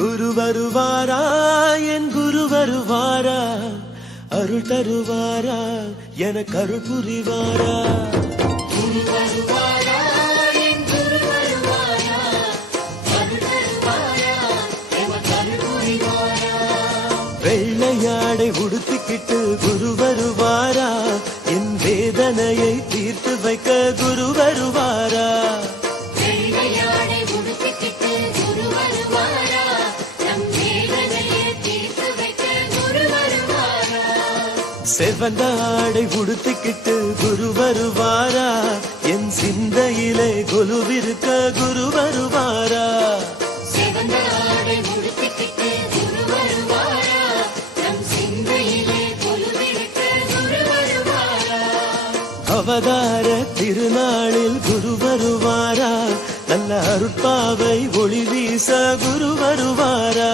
குரு வருவாரா? என் குரு வருவாரா? அருள் தருவாரா? எனக்கு அருள் புரிவாரா? குரு வருவாரா? என் வெள்ளையாடை உடுத்திக்கிட்டு குரு வருவாரா? என் வேதனையை தீர்த்து வைக்க குரு வருவாரா? செவந்த ஆடை உடுத்திக்கிட்டு குரு வருவாரா? என் சிந்தையிலே கொலுவிருக்க குரு வருவாரா? சிவந்த ஆடை உடுத்திக்கிட்டு குரு வருவாரா? நம் சிந்தையிலே கொலுவிருக்க குரு வருவாரா? அவதார திருநாளில் குரு வருவாரா? நல்ல அருட்பாவை ஒளி வீச குரு வருவாரா?